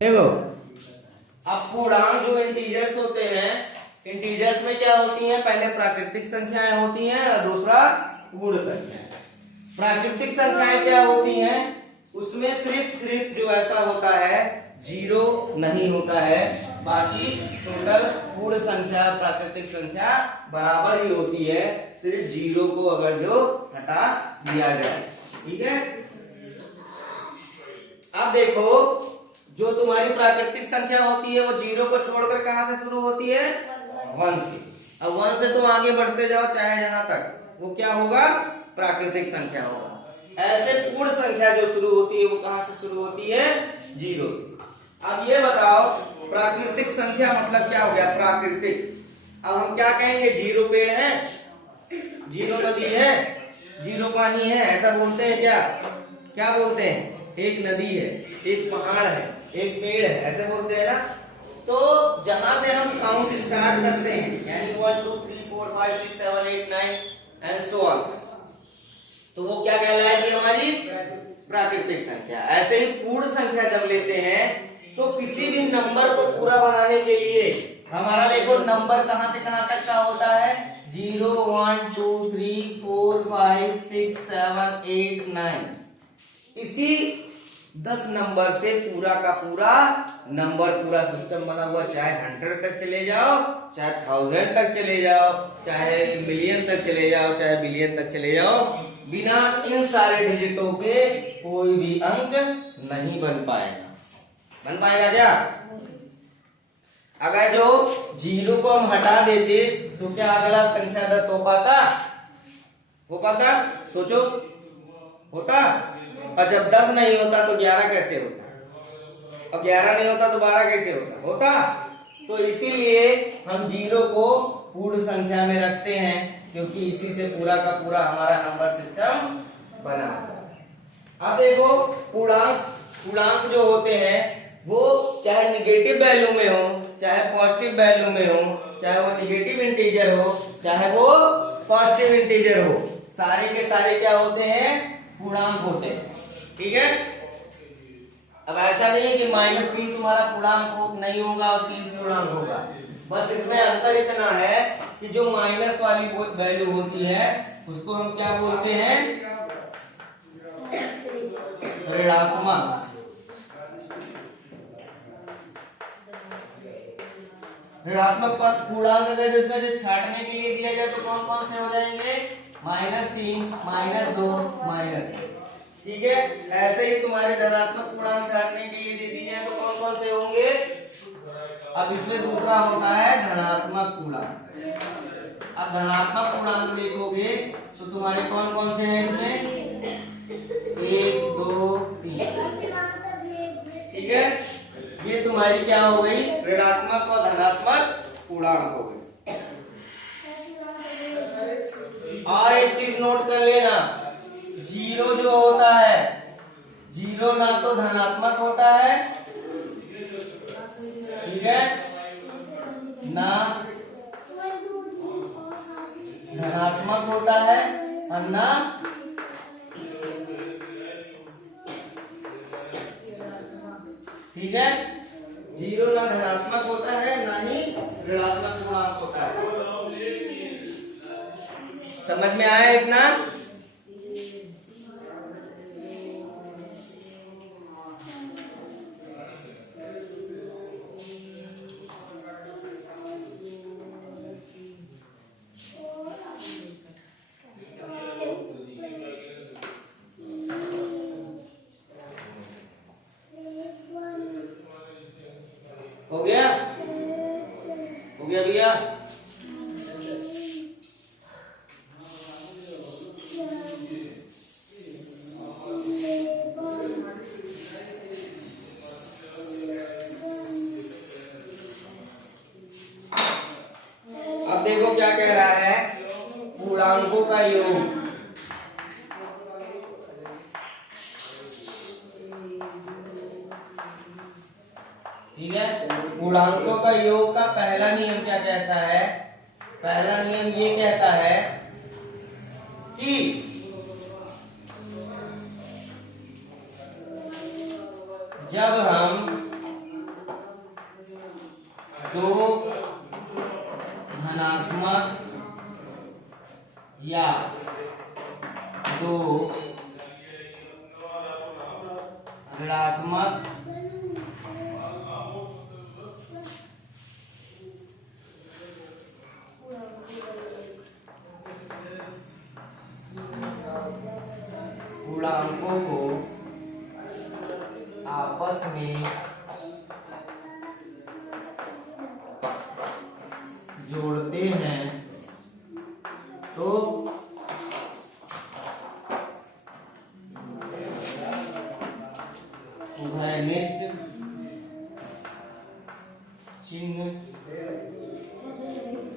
देखो, अब पूर्णांक जो इंटीजर्स होते हैं, इंटीजर्स में क्या होती हैं? पहले प्राकृतिक संख्याएं होती हैं और दूसरा पूर्ण संख्याएं। प्राकृतिक संख्याएं क्या होती हैं? उसमें सिर्फ जो ऐसा होता है जीरो नहीं होता है, बाकी टोटल पूर्ण संख्या प्राकृतिक संख्या बराबर ही होती है, सिर्फ जीरो को अगर जो हटा दिया जाए। ठीक है, अब देखो, जो तुम्हारी प्राकृतिक संख्या होती है वो जीरो को छोड़कर कहां से शुरू होती है? वन से। अब वन से तुम आगे बढ़ते जाओ चाहे यहां तक, वो क्या होगा? प्राकृतिक संख्या होगा। ऐसे पूर्ण संख्या जो शुरू होती है वो कहां से शुरू होती है? जीरो से। अब ये बताओ, प्राकृतिक संख्या मतलब क्या हो गया? प्राकृतिक। अब हम क्या कहेंगे? जीरो पेड़ है, जीरो नदी है, जीरो पानी है, ऐसा बोलते हैं क्या? क्या बोलते हैं? एक नदी है, एक पहाड़ है, एक पेड़ है, ऐसे बोलते हैं ना। तो जहां से हम काउंट स्टार्ट करते हैं, यानी 1 2 3 4 5 6 7 8 9 एंड सो ऑन, तो वो क्या कहलाएगी? हमारी प्राकृतिक संख्या। ऐसे ही पूर्ण संख्या जब लेते हैं तो किसी भी नंबर को पूरा बनाने के लिए हमारा देखो नंबर कहां से कहां तक का होता है? 0 1 2 3 4 5 6 7 8 9। इसी 10 नंबर से पूरा का पूरा नंबर, पूरा सिस्टम बना हुआ, चाहे 100 तक चले जाओ, चाहे 1000 तक चले जाओ, चाहे मिलियन तक चले जाओ, चाहे बिलियन तक चले जाओ, बिना इन सारे डिजिटों के कोई भी अंक नहीं बन पाएगा। बन पाएगा क्या? अगर जो जीरो को हम हटा देते तो क्या अगला संख्या 10 हो पाता? हो पाता? सोचो, होता? और जब 10 नहीं होता तो 11 कैसे होता? और 11 नहीं होता तो 12 कैसे होता? होता? तो इसीलिए हम जीरो को पूर्ण संख्या में रखते हैं, क्योंकि इसी से पूरा का पूरा हमारा नंबर सिस्टम बना है। अब देखो, पूर्णांक जो होते हैं वो चाहे निगेटिव वैल्यू में हो, चाहे पॉजिटिव वैल्यू में हो, चाहे वो निगेटिव इंटीजर हो, चाहे वो पॉजिटिव इंटीजर हो, सारे के सारे क्या होते हैं? पूर्णांक होते हैं। ठीक है, अब ऐसा नहीं है कि -3 तुम्हारा पूर्णांक नहीं होगा और 3 पूर्णांक होगा। बस इसमें अंतर इतना है कि जो माइनस वाली वैल्यू होती है उसको हम क्या बोलते हैं? ऋणात्मक। ऋणात्मक पूर्णांक अगर इसमें से छांटने के लिए दिया जाए तो कौन कौन से हो जाएंगे? -3 -2 -1। ठीक है, ऐसे ही तुम्हारे धनात्मक पूर्णांक छांटने के लिए दे दिए हैं तो कौन कौन से होंगे? अब इसमें दूसरा होता है धनात्मक पूर्णांक। अब धनात्मक पूर्णांक देखोगे तो तुम्हारे कौन कौन से हैं इसमें? 1 2 3। ठीक है, ये तुम्हारी क्या हो गई? ऋणात्मक और धनात्मक पूर्णांक हो गई। और एक चीज नोट कर लेना, जीरो जो होता है, जीरो ना तो धनात्मक होता है, ठीक है, ना धनात्मक होता है और ना ठीक है, जीरो ना धनात्मक होता है ना ही ऋणात्मक पूर्णांक होता है। समझ में आया इतना? हो गया? हो गया भैया? अब देखो क्या कह रहा है? पूर्णांकों का योग। ठीक है, पूर्णांकों का योग का पहला नियम क्या कहता है? पहला नियम ये कहता है कि जब हम जोड़ते हैं तो उभयनिष्ठ चिन्ह,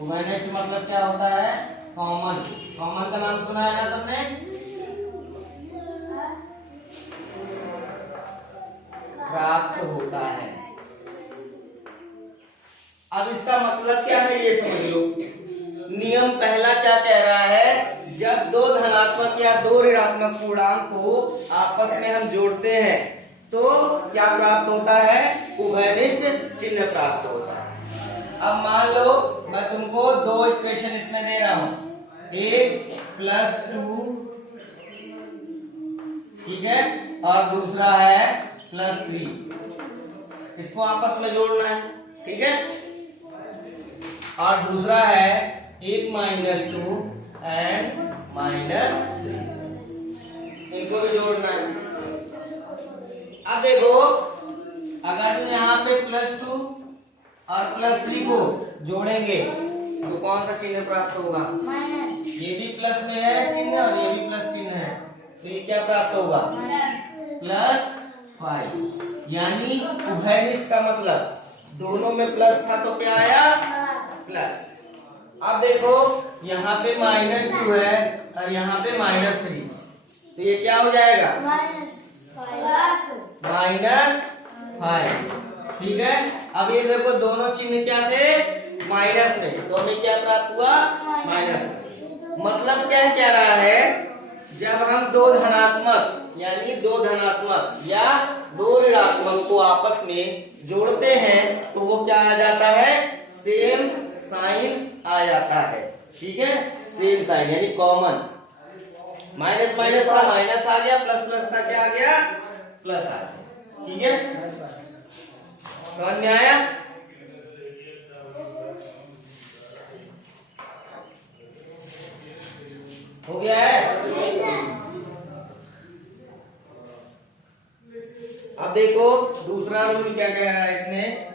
उभयनिष्ठ मतलब क्या होता है? कॉमन। कॉमन का नाम सुना है ना सबने? प्राप्त होता है। अब इसका मतलब क्या है ये समझ लो। नियम पहला क्या कह रहा है? जब दो धनात्मक या दो ऋणात्मक पूर्णांक को आपस में हम जोड़ते हैं तो क्या प्राप्त होता है? उभयनिष्ठ चिन्ह प्राप्त होता है। अब मान लो मैं तुमको दो इक्वेशन इसमें दे रहा हूं, एक +2, ठीक है, और दूसरा है +3। इसको आपस में जोड़ना है, ठीक है। और दूसरा है एक -2 एंड -3, इनको भी जोड़ना है। अब देखो, अगर तुम यहाँ पे +2 और +3 को जोड़ेंगे तो कौन सा चिन्ह प्राप्त होगा? ये भी प्लस में है चिन्ह और ये भी प्लस चिन्ह है, तो ये क्या प्राप्त होगा? +5। यानी उभयनिष्ठ का मतलब दोनों में प्लस था तो क्या आया? प्लस। अब देखो यहाँ पे -2 है और यहाँ पे -3, तो ये क्या हो जाएगा? -5, ठीक है। अब ये देखो दोनों चिन्ह क्या थे? माइनस में, तो हमें क्या प्राप्त हुआ? माइनस। मतलब क्या कह रहा है? जब हम दो धनात्मक यानी दो धनात्मक या दो ऋणात्मक को आपस में जोड़ते हैं तो वो क्या आ जाता है? सेम साइन आ जाता है, ठीक है। सेम साइन यानी कॉमन। माइनस माइनस था माइनस आ गया, प्लस प्लस था क्या आ गया? प्लस आ गया, ठीक है। समझ में आया? हो गया है? अब देखो दूसरा रूल क्या कह रहा है इसमें।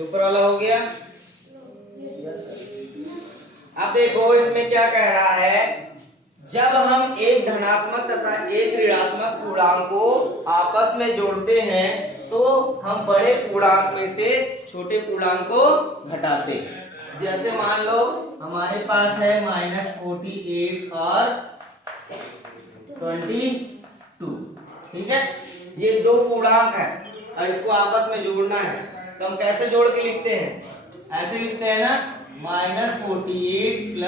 ऊपर वाला हो गया। अब देखो इसमें क्या कह रहा है, जब हम एक धनात्मक तथा एक ऋणात्मक पूर्णांक को आपस में जोड़ते हैं तो हम बड़े पूर्णांक में से छोटे पूर्णांक को घटाते हैं। जैसे मान लो हमारे पास है -48 और 22, ठीक है। ये दो पूर्णांक है और इसको आपस में जोड़ना है, तो हम कैसे जोड़ के लिखते हैं? ऐसे लिखते हैं ना, -48 +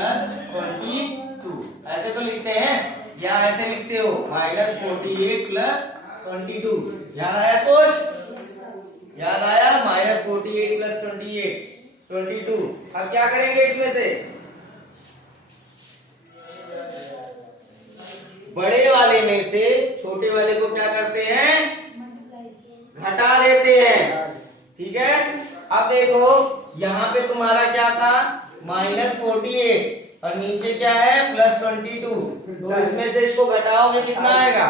22, ऐसे तो लिखते हैं, या ऐसे लिखते हो -48 + 22। याद आया कुछ? याद आया? -48 + 28 22। अब क्या करेंगे इसमें से? बड़े वाले में से छोटे वाले को क्या करते हैं? घटा देते हैं। ठीक है, अब देखो यहाँ पे तुम्हारा क्या था, -48 और नीचे क्या है +22, तो इसमें से इसको घटाओगे कितना आएगा।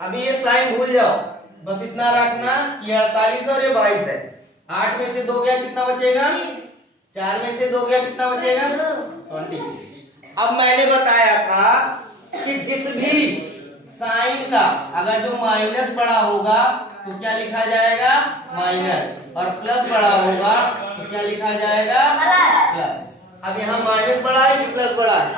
अभी ये साइन भूल जाओ, बस इतना रखना कि 48 और ये 22 है। 8 में से 2 गया कितना बचेगा, 4 में से 2 गया कितना बचेगा 26। अब मैंने बताया था कि जिस भी साइन का अगर जो माइनस बड़ा होगा तो क्या लिखा जाएगा माइनस, और प्लस बड़ा होगा तो क्या लिखा जाएगा प्लस। अब यहाँ माइनस बड़ा है कि प्लस बड़ा है,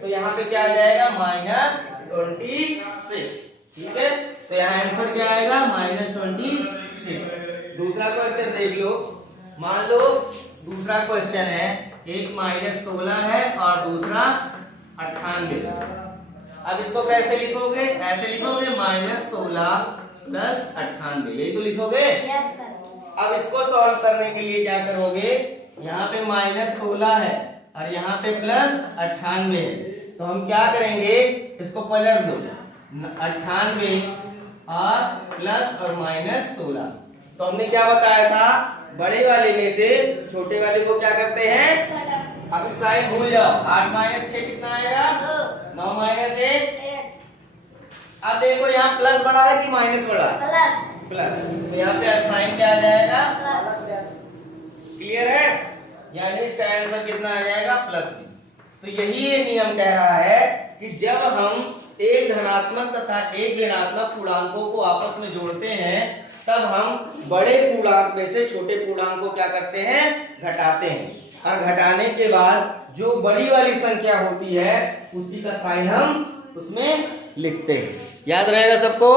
तो यहाँ पे क्या आ जाएगा -26। ठीक है, तो यहाँ आंसर क्या आएगा -26। दूसरा क्वेश्चन देख लो, मान लो दूसरा क्वेश्चन है, एक -16 है और दूसरा 98। अब इसको कैसे लिखोगे, ऐसे लिखोगे -16 + 98, यही तो लिखोगे। अब इसको सॉल्व करने के लिए क्या करोगे, यहाँ पे -16 है और यहाँ पे +98 है, तो हम क्या करेंगे, इसको पलट दो, 98 और प्लस और -16। तो हमने क्या बताया था, बड़े वाले में से छोटे वाले को क्या करते हैं, अब साइन भूल जाओ, 8 - 6 कितना आएगा 9 - 1। अब देखो यहाँ प्लस बड़ा है कि माइनस बड़ा है, प्लस, तो यहाँ पे साइन क्या आ जाएगा, क्लियर है, यानी इसका आंसर कितना आ जाएगा +। तो यही ये नियम कह रहा है कि जब हम एक धनात्मक तथा एक ऋणात्मक पूर्णांकों को आपस में जोड़ते हैं, तब हम बड़े पूर्णांक में से छोटे पूर्णांक को क्या करते हैं, घटाते हैं, और घटाने के बाद जो बड़ी वाली संख्या होती है उसी का साइन हम उसमें लिखते हैं। याद रहेगा सबको।